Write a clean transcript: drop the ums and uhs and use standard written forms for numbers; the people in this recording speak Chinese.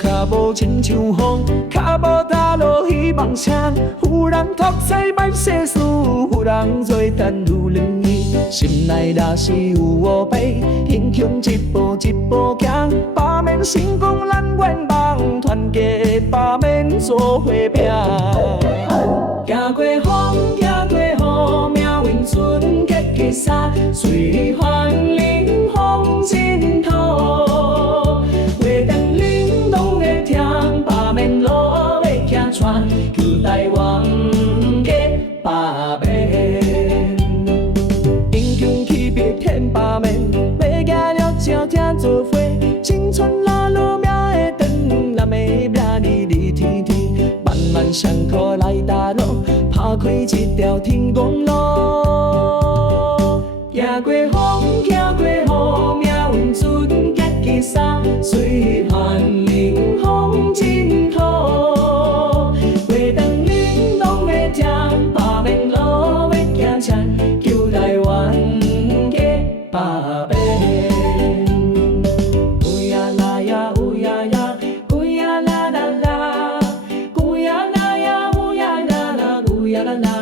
脚步亲像风，脚步踏落希望城。有人托西歹世事，有人做等有人意。心内若是有乌白，英雄一步一步行，把免成功咱愿望，团结把免做伙拼。行过风，行过雨，命运春结结沙，随凡人风尽头。求台湾家把面，英雄气魄天把面，要行了才听做伙，青春拉落命的长，男的命日天天，漫漫山苦来踏路，拍开一条天公路。行过风，行过雨，命运准结结沙，随凡人风尽头。求台湾家把面，乌呀啦呀乌呀呀，乌呀啦啦啦，乌呀啦呀乌呀啦啦，乌呀啦啦。